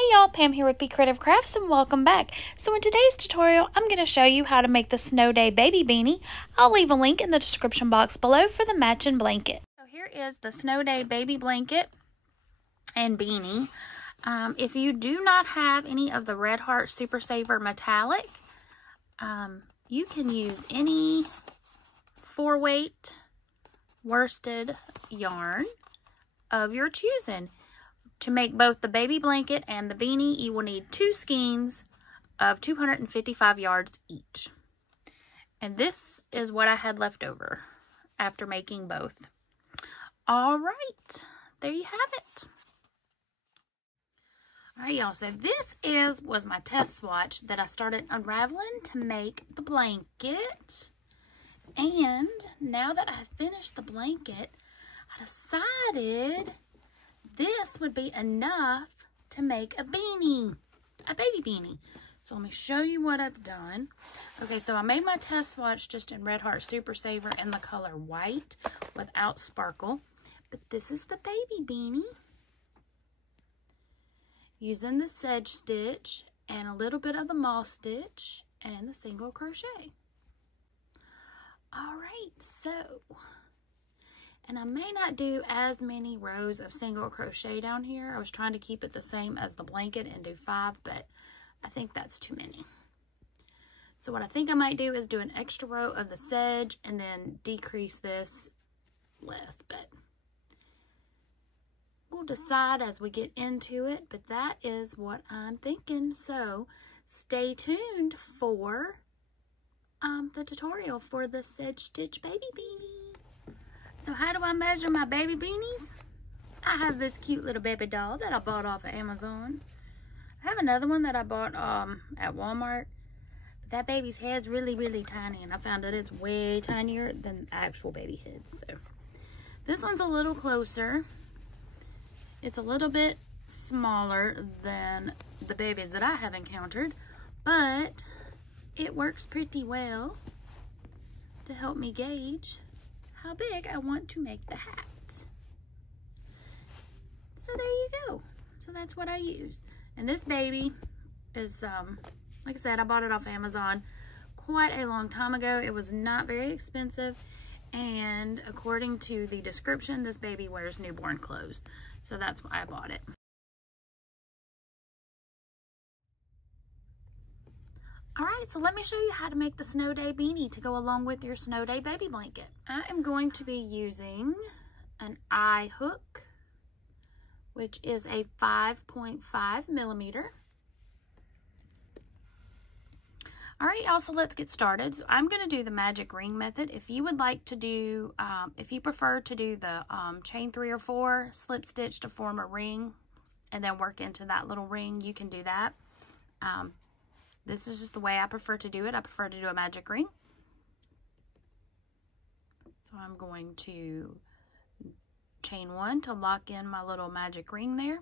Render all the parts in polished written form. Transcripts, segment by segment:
Hey y'all, Pam here with BeeCreative Crafts and welcome back. So in today's tutorial, I'm going to show you how to make the Snow Day Baby Beanie. I'll leave a link in the description box below for the matching blanket. So here is the Snow Day Baby Blanket and Beanie. If you do not have any of the Red Heart Super Saver Metallic, you can use any 4-weight worsted yarn of your choosing. To make both the baby blanket and the beanie, you will need 2 skeins of 255 yards each. And this is what I had left over after making both. All right, there you have it. All right, y'all, so this was my test swatch that I started unraveling to make the blanket. And now that I have finished the blanket, I decided this would be enough to make a beanie, a baby beanie. So let me show you what I've done. Okay, so I made my test swatch just in Red Heart Super Saver in the color white without sparkle. But this is the baby beanie using the sedge stitch and a little bit of the moss stitch and the single crochet. All right, so... and I may not do as many rows of single crochet down here. I was trying to keep it the same as the blanket and do 5, but I think that's too many. So what I think I might do is do an extra row of the sedge and then decrease this less, but we'll decide as we get into it, but that is what I'm thinking. So stay tuned for the tutorial for the sedge stitch baby beanie. So how do I measure my baby beanies? I have this cute little baby doll that I bought off of Amazon. I have another one that I bought at Walmart. But that baby's head's really, really tiny, and I found that it's way tinier than actual baby heads. So this one's a little closer. It's a little bit smaller than the babies that I have encountered, but it works pretty well to help me gauge how big I want to make the hat. So there you go. So that's what I used. And this baby is, like I said, I bought it off Amazon quite a long time ago. It was not very expensive. And according to the description, this baby wears newborn clothes. So that's why I bought it. All right, so let me show you how to make the Snow Day beanie to go along with your Snow Day baby blanket. I am going to be using an eye hook, which is a 5.5 millimeter. All right, y'all, so let's get started. So I'm going to do the magic ring method. If you would like to do, if you prefer to do the chain 3 or 4, slip stitch to form a ring, and then work into that little ring, you can do that. This is just the way I prefer to do it. I prefer to do a magic ring. So I'm going to chain 1 to lock in my little magic ring there.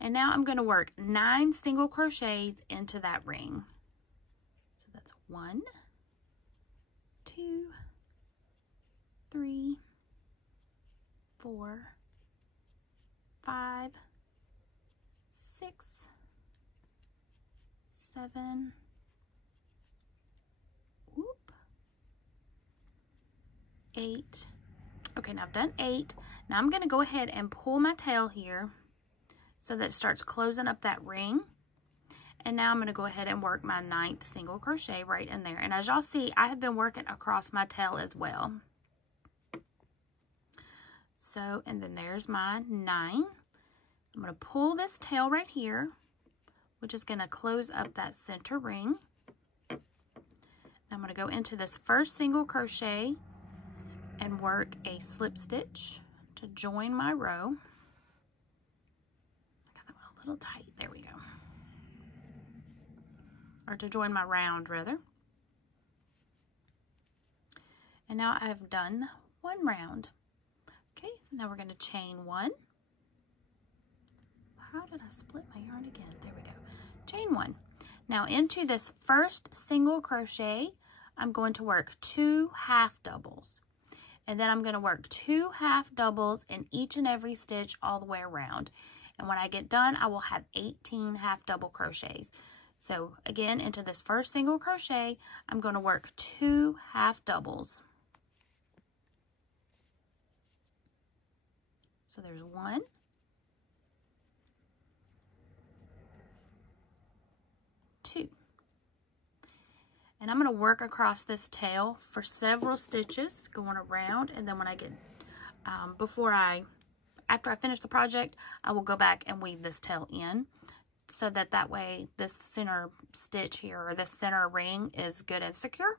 And now I'm going to work 9 single crochets into that ring. So that's 1, 2, 3, 4, 5, 6, 7, 8. Okay, now I've done 8. Now I'm going to go ahead and pull my tail here so that it starts closing up that ring. And now I'm going to go ahead and work my 9th single crochet right in there. And as y'all see, I have been working across my tail as well. So, and then there's my 9. I'm going to pull this tail right here, which is going to close up that center ring. I'm going to go into this first single crochet and work a slip stitch to join my row. I got that one a little tight. There we go. Or to join my round, rather. And now I have done 1 round. Okay, so now we're going to chain 1. How did I split my yarn again? There we go. Chain 1. Now into this first single crochet, I'm going to work 2 half doubles. And then I'm going to work 2 half doubles in each and every stitch all the way around. And when I get done, I will have 18 half double crochets. So again, into this first single crochet, I'm going to work 2 half doubles. So there's 1, 2. And I'm going to work across this tail for several stitches going around, and then when I get, after I finish the project, I will go back and weave this tail in so that way this center stitch here, or this center ring, is good and secure.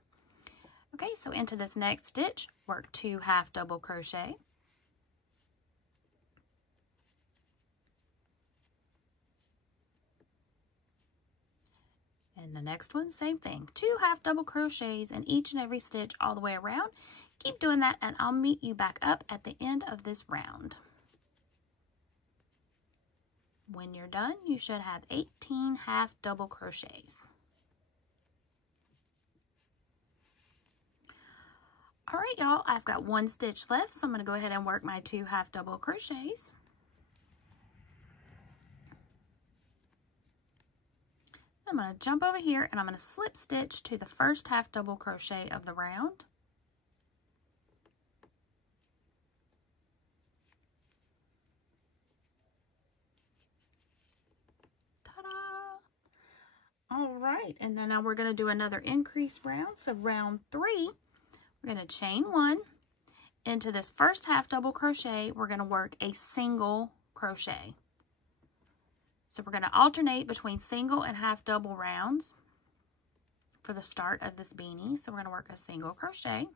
Okay, so into this next stitch, work 2 half double crochet. And the next one, same thing. 2 half double crochets in each and every stitch all the way around. Keep doing that, and I'll meet you back up at the end of this round. When you're done, you should have 18 half double crochets. All right, y'all, I've got 1 stitch left, so I'm going to go ahead and work my 2 half double crochets. I'm going to jump over here, and I'm going to slip stitch to the first half double crochet of the round. Ta-da! All right, and then now we're going to do another increase round. So round 3, we're going to chain 1. Into this first half double crochet, we're going to work a single crochet. So we're going to alternate between single and half double rounds for the start of this beanie. So we're going to work a single crochet.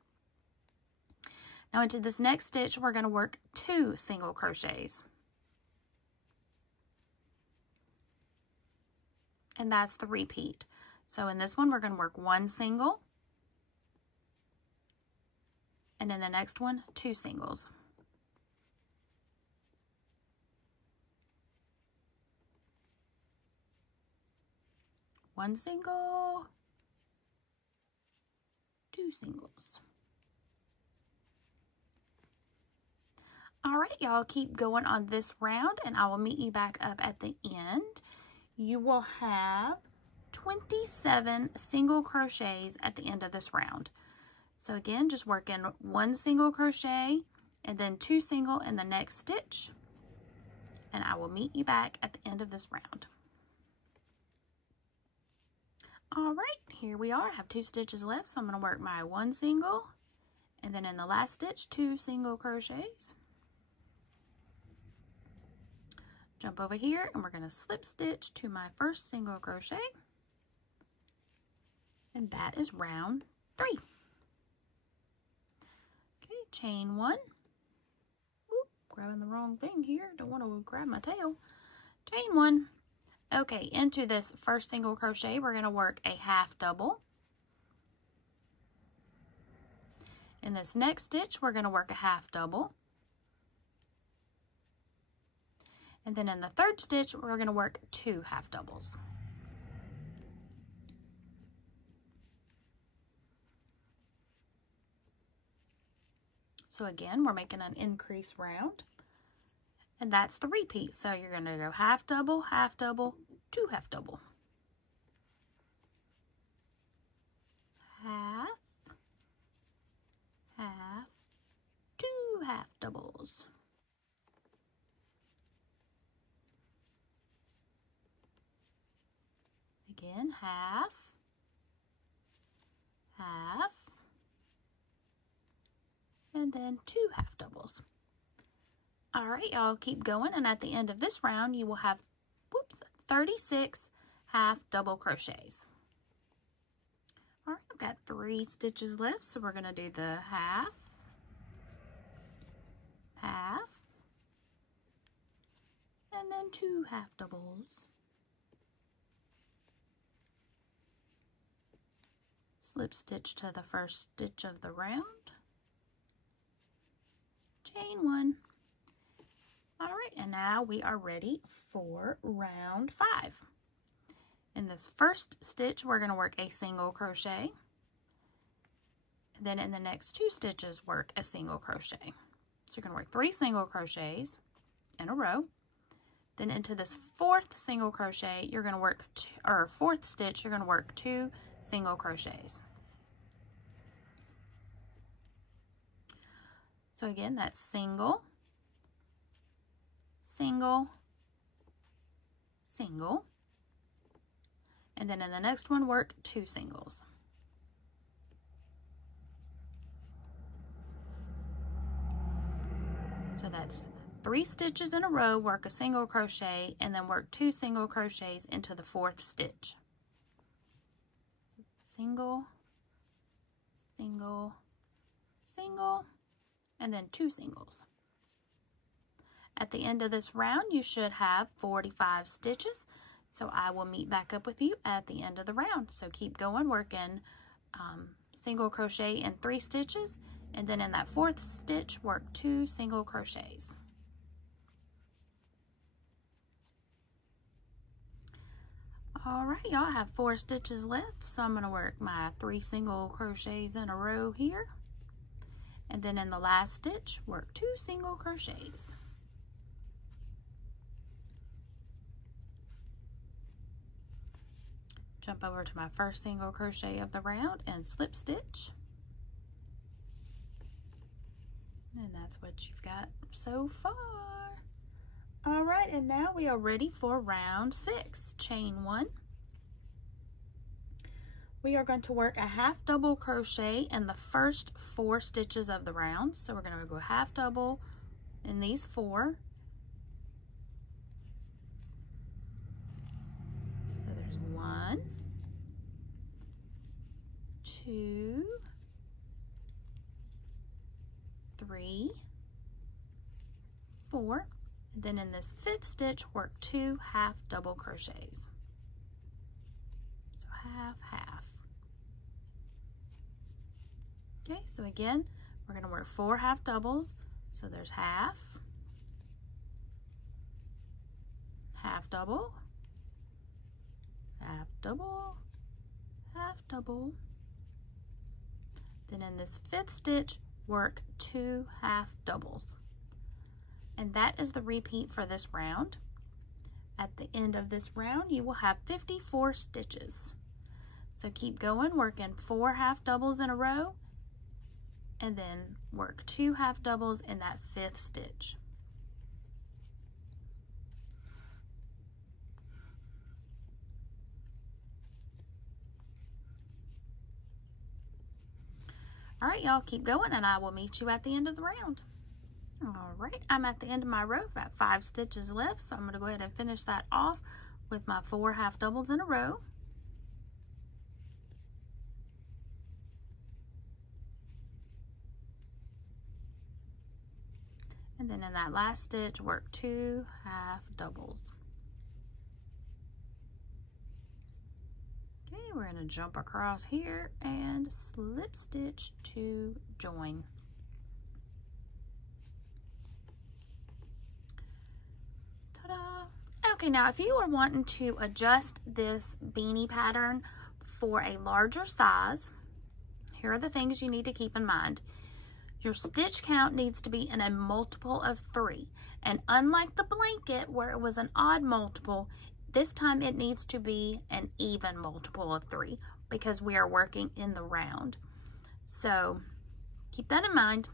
Now into this next stitch, we're going to work 2 single crochets. And that's the repeat. So in this one, we're going to work 1 single. And in the next one, 2 singles. One single, 2 singles. All right, y'all, keep going on this round, and I will meet you back up at the end. You will have 27 single crochets at the end of this round. So again, just working 1 single crochet and then 2 single in the next stitch, and I will meet you back at the end of this round. All right, here we are. I have 2 stitches left, so I'm going to work my 1 single, and then in the last stitch, 2 single crochets. Jump over here, and we're going to slip stitch to my first single crochet, and that is round 3. Okay, chain 1. Oop, grabbing the wrong thing here. Don't want to grab my tail. Chain 1. Okay, into this first single crochet, we're going to work a half double. In this next stitch, we're going to work a half double. And then in the third stitch, we're going to work 2 half doubles. So again, we're making an increase round. And that's the repeat. So you're going to go half double, 2 half double. Half, half, 2 half doubles. Again, half, half, and then 2 half doubles. All right, y'all, keep going, and at the end of this round, you will have 36 half double crochets. All right, I've got 3 stitches left, so we're going to do the half, half, and then 2 half doubles. Slip stitch to the first stitch of the round, chain 1. All right, and now we are ready for round 5. In this first stitch, we're going to work a single crochet. Then in the next 2 stitches, work a single crochet. So you're going to work 3 single crochets in a row. Then into this 4th single crochet, you're going to work, 4th stitch, you're going to work 2 single crochets. So again, that's single, single, single. And then in the next one, work 2 singles. So that's 3 stitches in a row, work a single crochet, and then work 2 single crochets into the 4th stitch. Single, single, single, and then 2 singles. At the end of this round, you should have 45 stitches. So I will meet back up with you at the end of the round. So keep going, working single crochet in 3 stitches. And then in that 4th stitch, work 2 single crochets. All right, y'all, I have 4 stitches left. So I'm going to work my 3 single crochets in a row here. And then in the last stitch, work 2 single crochets. Jump over to my first single crochet of the round and slip stitch. And that's what you've got so far. All right, and now we are ready for round 6. Chain 1. We are going to work a half double crochet in the first 4 stitches of the round. So we're going to go half double in these 4. So there's 1, 2, 3, 4, and then in this 5th stitch, work 2 half double crochets. So half, half. Okay, so again, we're going to work 4 half doubles. So there's half, half double, half double, half double. Then in this 5th stitch, work 2 half doubles. And that is the repeat for this round. At the end of this round, you will have 54 stitches. So keep going, working 4 half doubles in a row, and then work 2 half doubles in that 5th stitch. All right, y'all, keep going, and I will meet you at the end of the round. All right, I'm at the end of my row. I've got 5 stitches left, so I'm going to go ahead and finish that off with my 4 half doubles in a row. And then in that last stitch, work 2 half doubles. Okay, we're going to jump across here and slip stitch to join. Ta-da! Okay, now if you are wanting to adjust this beanie pattern for a larger size, here are the things you need to keep in mind. Your stitch count needs to be in a multiple of 3. And unlike the blanket where it was an odd multiple, this time it needs to be an even multiple of 3 because we are working in the round. So keep that in mind.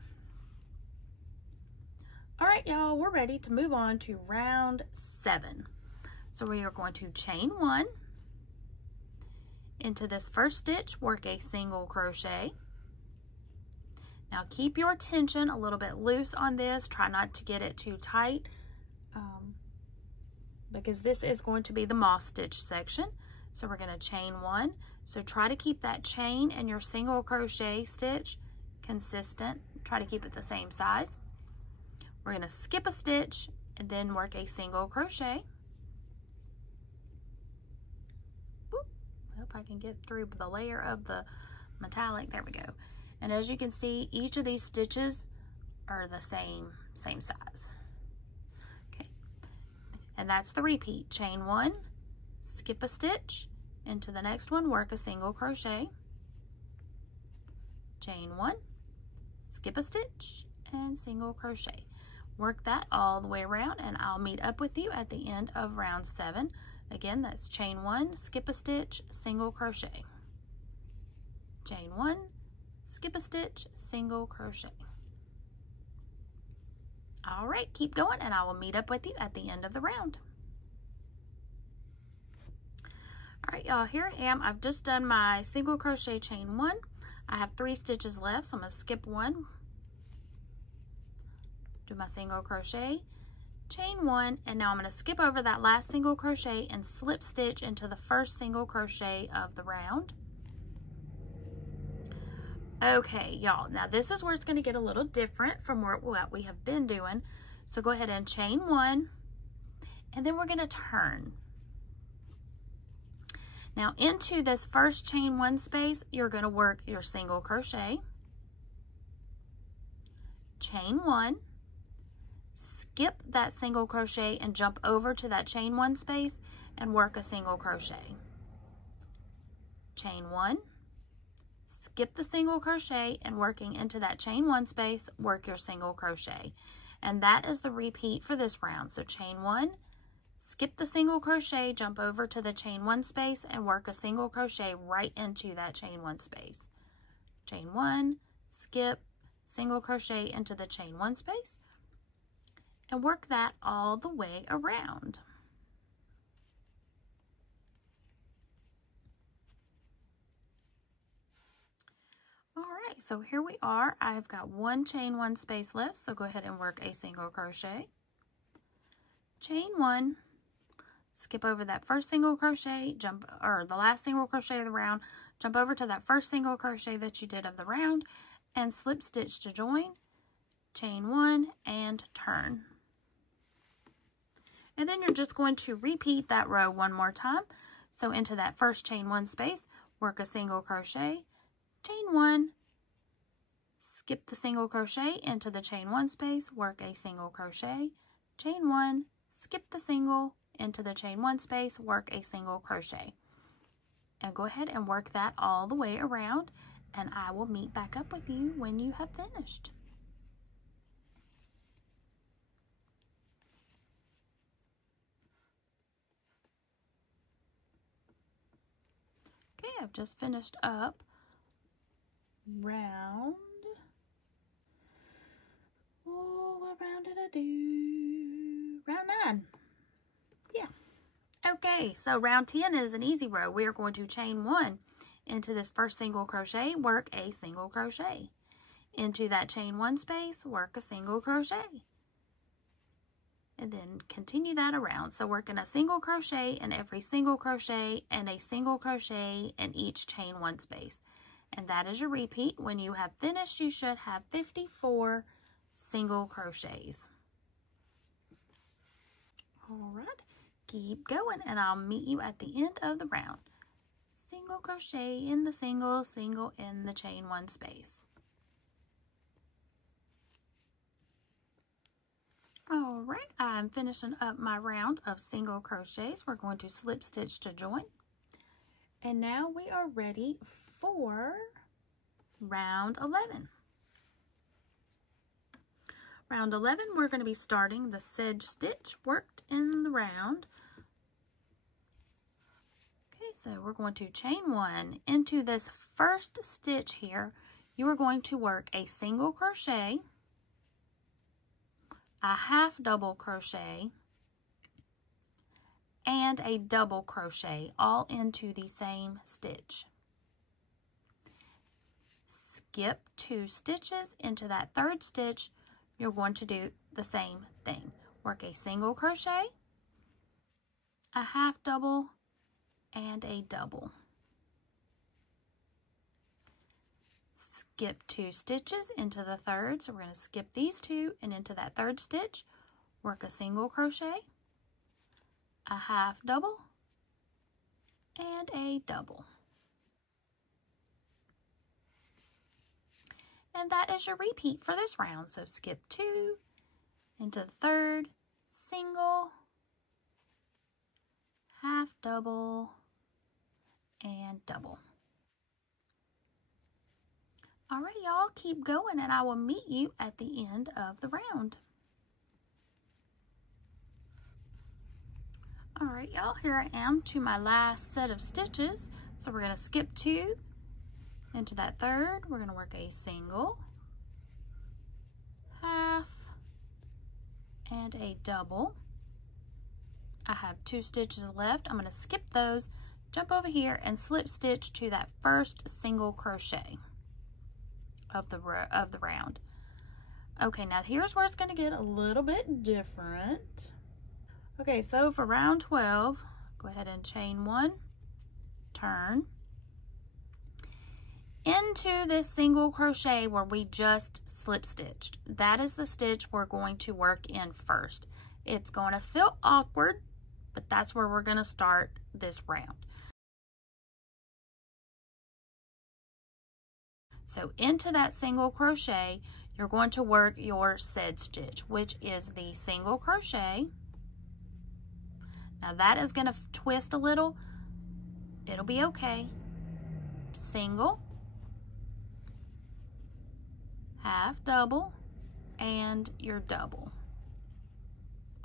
All right, y'all, we're ready to move on to round 7. So we are going to chain 1. Into this first stitch, work a single crochet. Now keep your tension a little bit loose on this. Try not to get it too tight because this is going to be the moss stitch section. So we're going to chain 1. So try to keep that chain and your single crochet stitch consistent. Try to keep it the same size. We're going to skip a stitch and then work a single crochet. Boop. I hope I can get through the layer of the metallic. There we go. And as you can see, each of these stitches are the same size. Okay, and that's the repeat. Chain 1, skip a stitch, into the next one, work a single crochet, chain 1, skip a stitch, and single crochet. Work that all the way around, and I'll meet up with you at the end of round 7. Again, that's chain 1, skip a stitch, single crochet. Chain 1, skip a stitch, single crochet. All right, keep going, and I will meet up with you at the end of the round. All right, y'all, here I am. I've just done my single crochet chain 1. I have 3 stitches left, so I'm going to skip 1, do my single crochet, chain 1, and now I'm going to skip over that last single crochet and slip stitch into the first single crochet of the round. Okay, y'all, now this is where it's going to get a little different from what we have been doing. So go ahead and chain 1, and then we're going to turn. Now into this first chain 1 space, you're going to work your single crochet, chain 1, skip that single crochet and jump over to that chain 1 space and work a single crochet. Chain 1, skip the single crochet, and working into that chain 1 space, work your single crochet. And that is the repeat for this round. So chain 1, skip the single crochet, jump over to the chain 1 space and work a single crochet right into that chain 1 space. Chain 1, skip, single crochet into the chain 1 space, and work that all the way around. All right, so here we are. I've got 1 chain 1 space left, so go ahead and work a single crochet, chain 1, skip over that first single crochet, the last single crochet of the round, jump over to that first single crochet that you did of the round, and slip stitch to join, chain 1, and turn. And then you're just going to repeat that row one more time. So into that first chain 1 space, work a single crochet, chain 1, skip the single crochet into the chain 1 space, work a single crochet, chain 1, skip the single into the chain 1 space, work a single crochet. And go ahead and work that all the way around, and I will meet back up with you when you have finished. Okay, I've just finished up round, what round did I do? Round 9. Yeah. Okay, so round 10 is an easy row. We are going to chain 1 into this first single crochet, work a single crochet. Into that chain 1 space, work a single crochet. And then continue that around. So working a single crochet in every single crochet and a single crochet in each chain 1 space. And that is your repeat. When you have finished, you should have 54 single crochets. All right, keep going, and I'll meet you at the end of the round. Single crochet in the single, single in the chain 1 space. All right, I'm finishing up my round of single crochets. We're going to slip stitch to join. And now we are ready for round 11. Round 11, we're going to be starting the sedge stitch worked in the round. Okay, so we're going to chain 1 into this first stitch here. You are going to work a single crochet, a half double crochet, and a double crochet all into the same stitch. Skip 2 stitches into that third stitch. You're going to do the same thing. Work a single crochet, a half double, and a double. Skip 2 stitches into the third. So we're going to skip these 2 and into that third stitch. Work a single crochet, a half double, and a double. And that is your repeat for this round. So skip 2 into the third, single, half double, and double. All right, y'all, keep going and I will meet you at the end of the round. All right, y'all, here I am to my last set of stitches. So we're going to skip 2 into that third. We're going to work a single, half, and a double. I have 2 stitches left. I'm going to skip those, jump over here, and slip stitch to that first single crochet of the round. Okay, now here's where it's going to get a little bit different. Okay, so for round 12, go ahead and chain 1, turn into this single crochet where we just slip stitched. That is the stitch we're going to work in first. It's going to feel awkward, but that's where we're going to start this round. So into that single crochet, you're going to work your sedge stitch, which is the single crochet. Now that is going to twist a little. It'll be okay. Single, half double, and your double.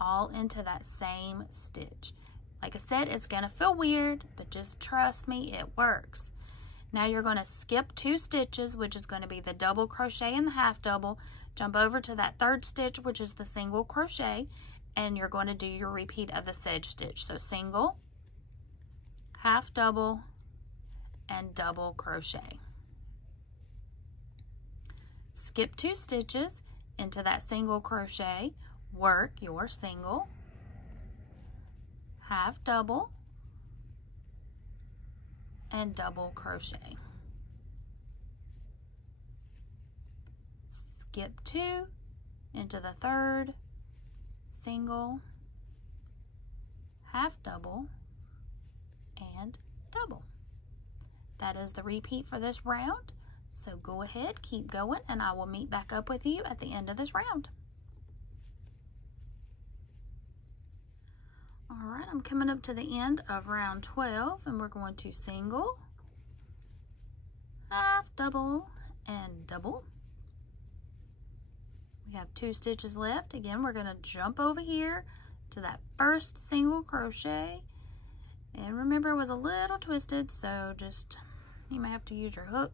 All into that same stitch. Like I said, it's going to feel weird, but just trust me, it works. Now you're going to skip 2 stitches, which is going to be the double crochet and the half double. Jump over to that third stitch, which is the single crochet, and you're going to do your repeat of the sedge stitch. So single, half double, and double crochet. Skip 2 stitches into that single crochet, work your single, half double, and double crochet. Skip 2 into the third, single, half double, and double. That is the repeat for this round. So go ahead, keep going, and I will meet back up with you at the end of this round. All right, I'm coming up to the end of round 12, and we're going to single, half double, and double. We have 2 stitches left. Again, we're going to jump over here to that first single crochet. And remember, it was a little twisted, so just, you might have to use your hook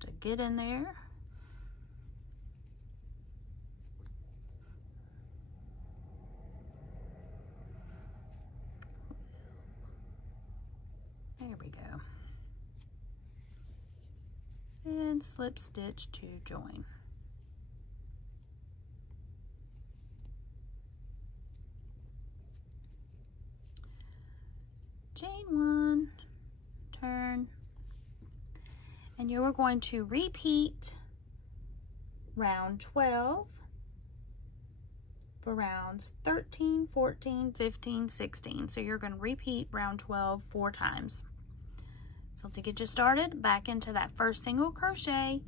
to get in there. There we go. And slip stitch to join. Chain 1, turn, and you are going to repeat round 12 for rounds 13, 14, 15, 16. So you're going to repeat round 12 4 times. So to get you started, back into that first single crochet.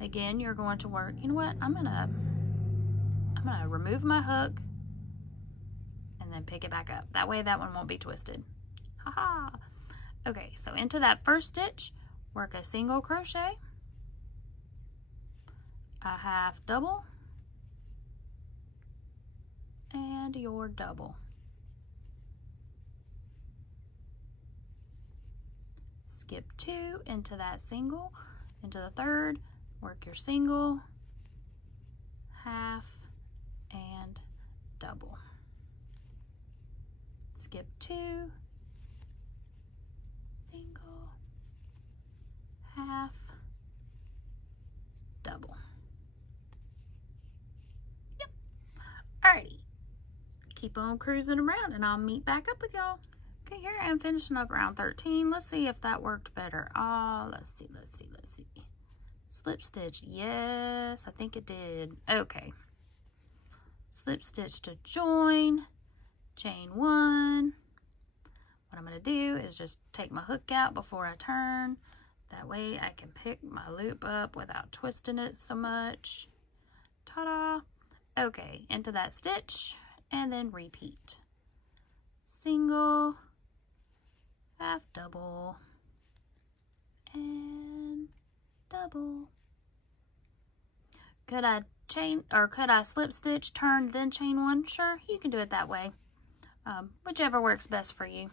Again, you're going to work, you know what, I'm gonna remove my hook and then pick it back up. That way that one won't be twisted. Haha. Okay, so into that first stitch, work a single crochet, a half double, and your double. Skip 2 into that single, into the third, work your single, half, and double. Skip 2, single, half, double. Yep. Alrighty. Keep on cruising around and I'll meet back up with y'all. Okay, here I am finishing up round 13. Let's see if that worked better. Let's see. Slip stitch, yes, I think it did. Okay. Slip stitch to join, chain 1. What I'm going to do is just take my hook out before I turn. That way I can pick my loop up without twisting it so much. Ta-da! Okay, into that stitch and then repeat. Single, half double, and double. Could I chain, or could I slip stitch, turn, then chain one? Sure, you can do it that way. Whichever works best for you.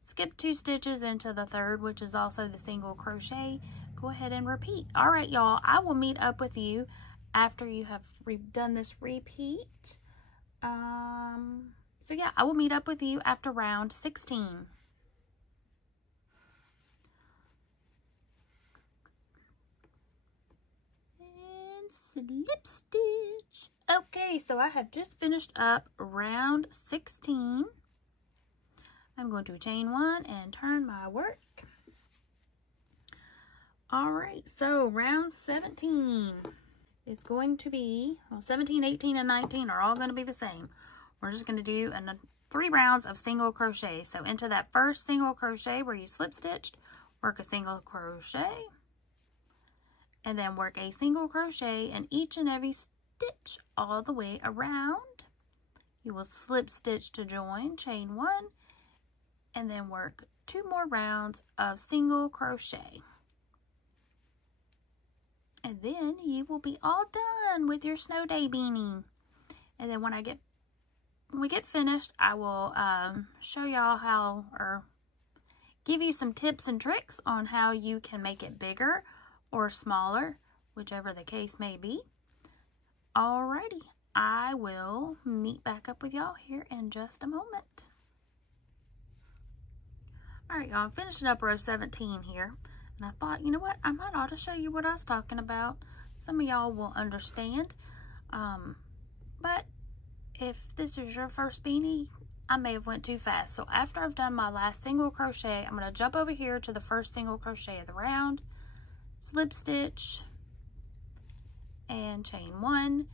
Skip 2 stitches into the third, which is also the single crochet. Go ahead and repeat. All right, y'all, I will meet up with you after you have done this repeat. So yeah, I will meet up with you after round 16. And slip stitch. Okay, so I have just finished up round 16. I'm going to chain 1 and turn my work. All right, so round 17 is going to be, well, 17, 18, and 19 are all going to be the same. We're just going to do 3 rounds of single crochet. So into that first single crochet where you slip stitched, work a single crochet, and then work a single crochet in each and every stitch all the way around. You will slip stitch to join, chain 1, and then work 2 more rounds of single crochet. And then you will be all done with your Snow Day beanie. And then when we get finished, I will show y'all how, or give you some tips and tricks on how you can make it bigger or smaller, whichever the case may be. Alrighty, I will meet back up with y'all here in just a moment. Alright, y'all, I'm finishing up row 17 here. And I thought, you know what, I might ought to show you what I was talking about. Some of y'all will understand. But if this is your first beanie, I may have went too fast. So after I've done my last single crochet, I'm going to jump over here to the first single crochet of the round, slip stitch, and chain 1.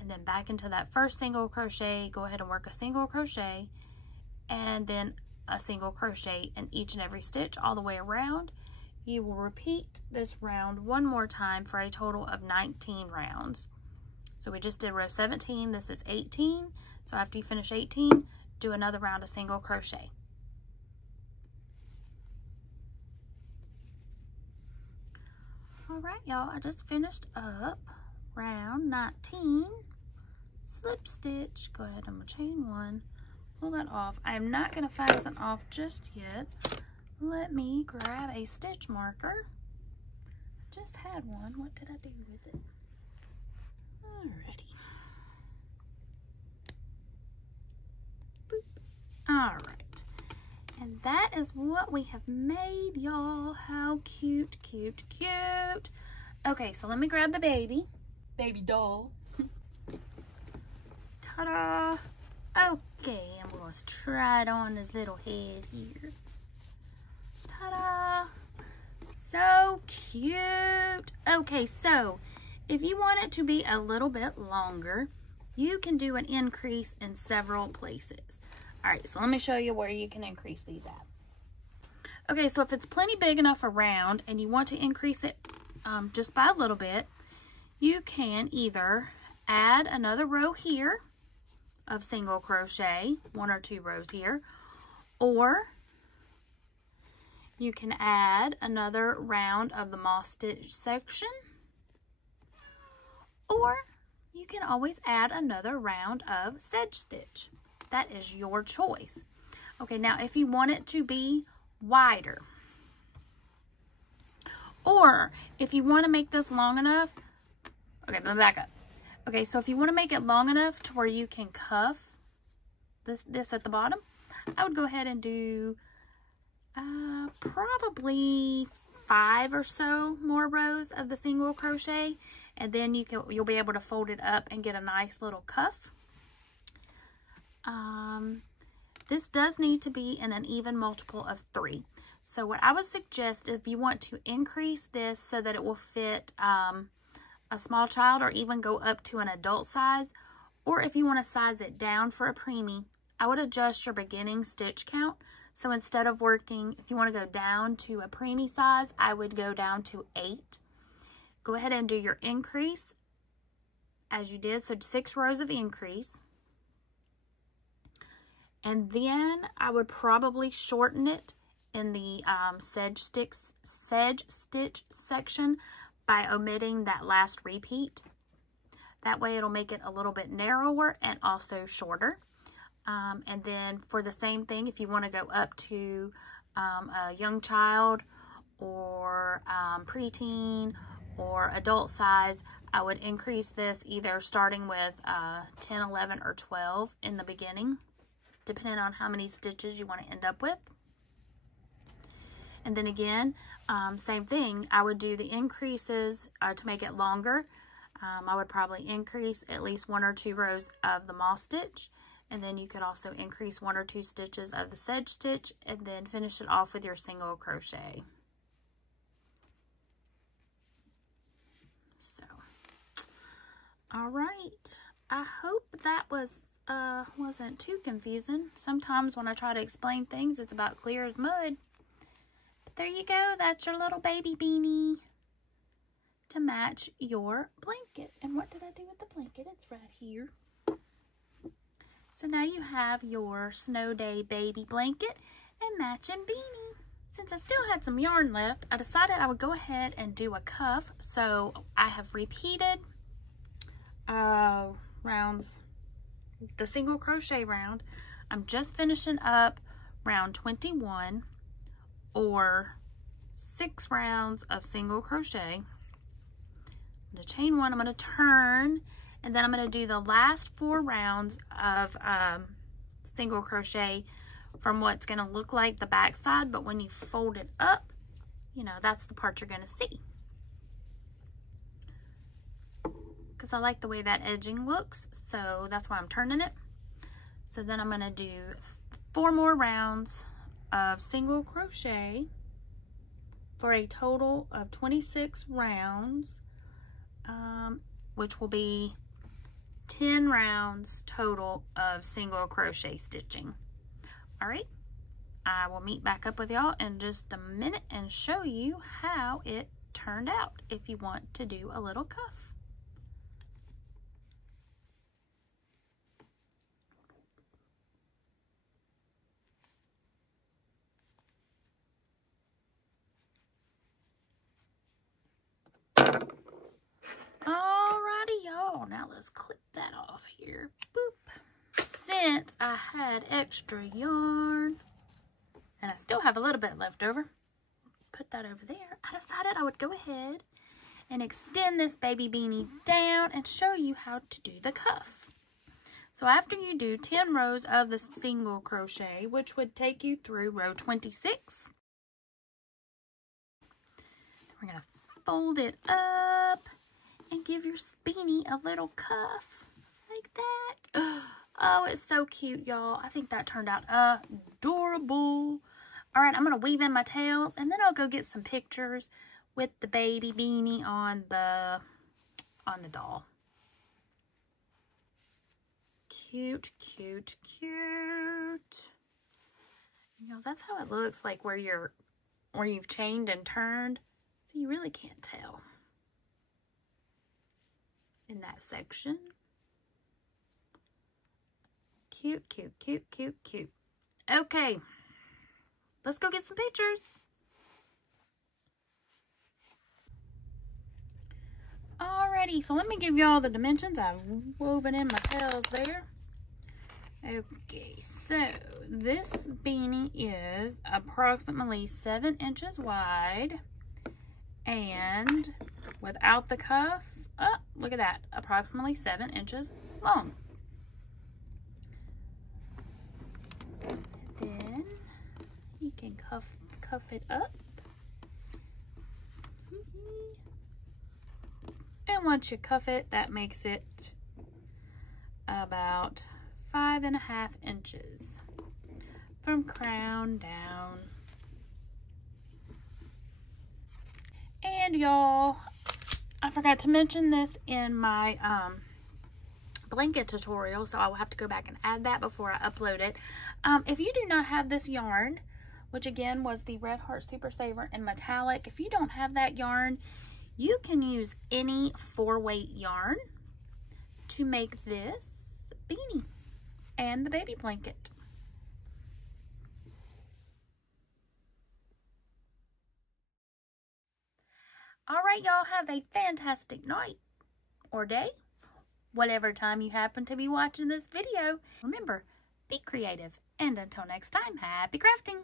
And then back into that first single crochet, go ahead and work a single crochet, and then a single crochet in each and every stitch all the way around. You will repeat this round 1 more time for a total of 19 rounds. So we just did row 17, this is 18. So after you finish 18, do another round of single crochet. All right, y'all, I just finished up round 19. Slip stitch, go ahead and chain 1, pull that off. I am not going to fasten off just yet. Let me grab a stitch marker. I just had one. What did I do with it? Alrighty. Boop. Alright. And that is what we have made, y'all. How cute, cute, cute. Okay, so let me grab the baby. Baby doll. Ta-da! Okay, I'm going to try it on his little head here. Ta-da! So cute! Okay, so if you want it to be a little bit longer, you can do an increase in several places. Alright, so let me show you where you can increase these at. Okay, so if it's plenty big enough around and you want to increase it just by a little bit, you can either add another row here of single crochet, 1 or 2 rows here, or you can add another round of the moss stitch section, or you can always add another round of sedge stitch. That is your choice. Okay, now if you want it to be wider, or if you want to make this long enough, okay, let me back up. Okay, so if you want to make it long enough to where you can cuff this at the bottom, I would go ahead and do probably 5 or so more rows of the single crochet, and then you'll be able to fold it up and get a nice little cuff. This does need to be in an even multiple of 3. So what I would suggest, if you want to increase this so that it will fit a small child or even go up to an adult size, or if you want to size it down for a preemie, I would adjust your beginning stitch count. So instead of working, if you want to go down to a preemie size, I would go down to 8. Go ahead and do your increase as you did, so 6 rows of increase. And then I would probably shorten it in the sedge stitch section by omitting that last repeat. That way it'll make it a little bit narrower and also shorter. And then for the same thing, if you want to go up to a young child or preteen or adult size, I would increase this either starting with 10, 11, or 12 in the beginning, depending on how many stitches you want to end up with. And then again, same thing, I would do the increases to make it longer. I would probably increase at least 1 or 2 rows of the moss stitch, and then you could also increase 1 or 2 stitches of the sedge stitch, and then finish it off with your single crochet. So, all right. I hope that wasn't too confusing. Sometimes when I try to explain things, it's about clear as mud. But there you go. That's your little baby beanie to match your blanket. And what did I do with the blanket? It's right here. So now you have your Snow Day baby blanket and matching beanie. Since I still had some yarn left, I decided I would go ahead and do a cuff. So I have repeated rounds, the single crochet round. I'm just finishing up round 21, or 6 rounds of single crochet. I'm going to chain 1, I'm going to turn, and then I'm going to do the last 4 rounds of single crochet from what's going to look like the back side, but when you fold it up, you know, that's the part you're going to see. Because I like the way that edging looks, so that's why I'm turning it. So then I'm going to do 4 more rounds of single crochet for a total of 26 rounds, which will be 10 rounds total of single crochet stitching. All right, I will meet back up with y'all in just a minute and show you how it turned out if you want to do a little cuff. Alrighty, y'all. Now let's clip that off here. Boop. Since I had extra yarn, and I still have a little bit left over, put that over there. I decided I would go ahead and extend this baby beanie down and show you how to do the cuff. So after you do 10 rows of the single crochet, which would take you through row 26, we're going to fold it up and give your beanie a little cuff like that. Oh, it's so cute, y'all. I think that turned out adorable. All right, I'm going to weave in my tails, and then I'll go get some pictures with the baby beanie on the doll. Cute, cute, cute. You know, that's how it looks like where you've chained and turned. So you really can't tell in that section. Cute, cute, cute, cute, cute. Okay, let's go get some pictures. Alrighty, so let me give you all the dimensions. I've woven in my tails there. Okay, so this beanie is approximately 7 inches wide, and without the cuff, oh, look at that, approximately 7 inches long. And then you can cuff it up. And once you cuff it, that makes it about 5.5 inches from crown down. And y'all, I forgot to mention this in my blanket tutorial, so I will have to go back and add that before I upload it. If you do not have this yarn, which again was the Red Heart Super Saver in metallic, if you don't have that yarn, you can use any 4-weight yarn to make this beanie and the baby blanket. right, y'all, have a fantastic night or day, whatever time you happen to be watching this video. Remember, be creative, and until next time, happy crafting!